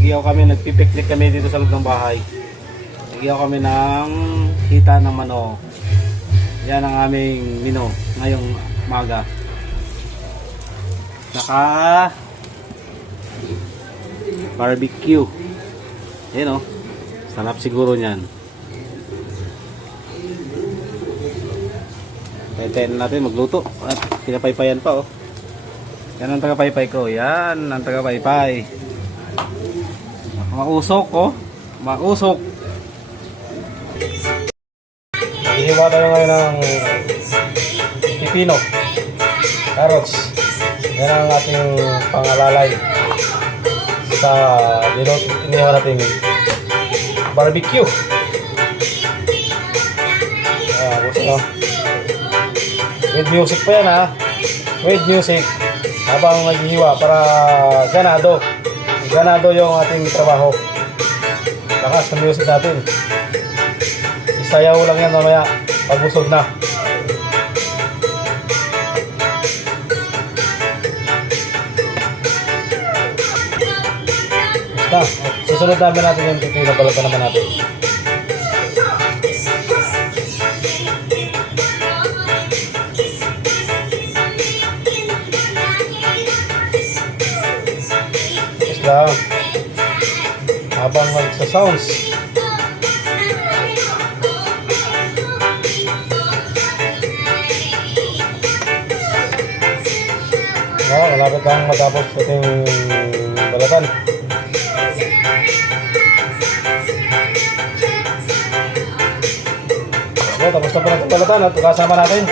Nagiyaw kami, nagpipiknik kami dito sa loob ng bahay. Nagiyaw kami ng hita ng manok. Yan ang aming menu ngayong umaga. Naka barbecue. Ayan o. Sarap siguro niyan. Tayo natin magluto. At pinapaypayan pa o. Yan ang tagapaypay ko. Yan ang tagapaypay. Mausok o. Mausok. Hihiwa tayo ngayon ng pipino. Carrots. Yan ang ating pangalalay sa inihaw natin barbecue. Gusto nyo. With music pa yan ha. With music. Habang naghihiwa para ganado. Ganado yung ating trabaho. Lakas ng music natin. Isayaw lang yan mamaya pag busog na. Basta, susunod namin natin yung pipino. Balatan naman natin. Basta, habang magsa-sounds. Malapit lang matapos ating balatan. Tapos na po natin balatan at kasama natin.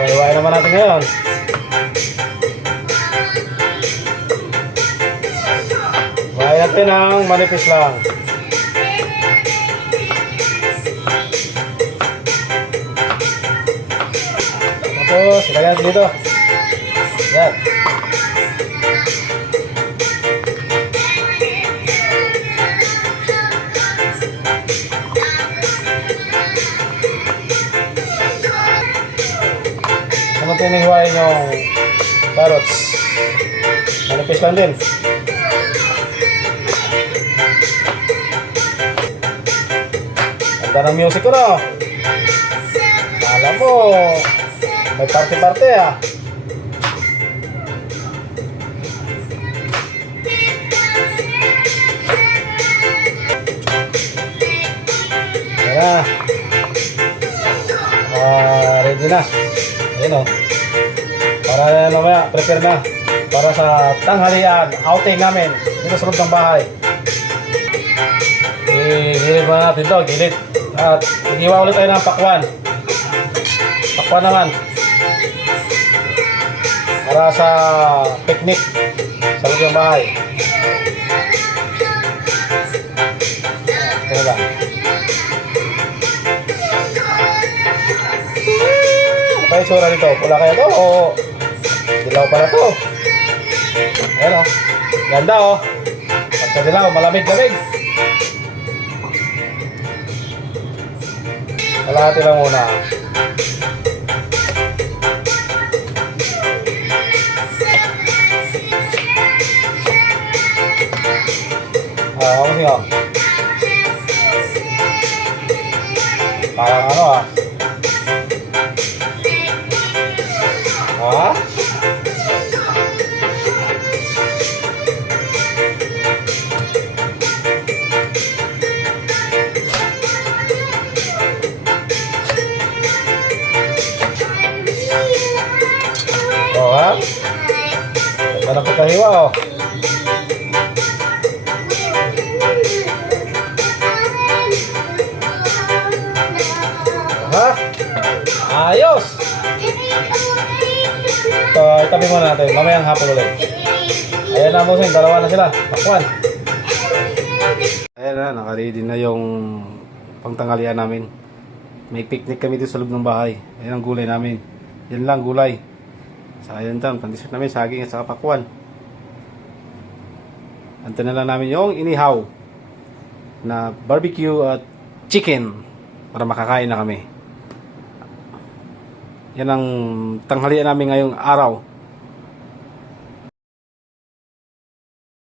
Iwain naman natin ngayon. Iwain natin ang manipis lang. Tapos, ilagay natin dito. Yan. Ano tinihiwain yung carrots? Manipis lang din. Ganda ng music ko na. Alam mo, may party-party ah. Yan na. Ready na. Ayan o. Para mamaya, prepare na. Para sa tanghalian, outing namin. Dito sa loob ng bahay. Gilid muna natin ito, gilid. At iiwa ulit tayo ng pakwan. Pakwan naman. Para sa picnic sa loob ng bahay. Ito lang. Ano yung sura nito? Pula kaya to? O dilaw pala to? Ayan o. Ganda o. At sa dilaw, malamig-lamig. Kalahati lang muna. Ano siya? Parang ano ah. Ha? Oh ha? Ganda na pagkahiwa oh. Ha? Ayos! So, itabi muna natin. Mamayang hapon ulit. Ayan na musing, dalawa na sila. Pakwan. Ayan na, nakaready na yung pangtanghalian namin. May picnic kami dito sa loob ng bahay. Ayan ang gulay namin. Yan lang gulay. Sa ayan dyan, pang-dessert namin, saging at saka pakwan. Antin na lang namin yung inihaw na barbecue at chicken para makakain na kami. Yan ang tanghalian namin ngayong araw.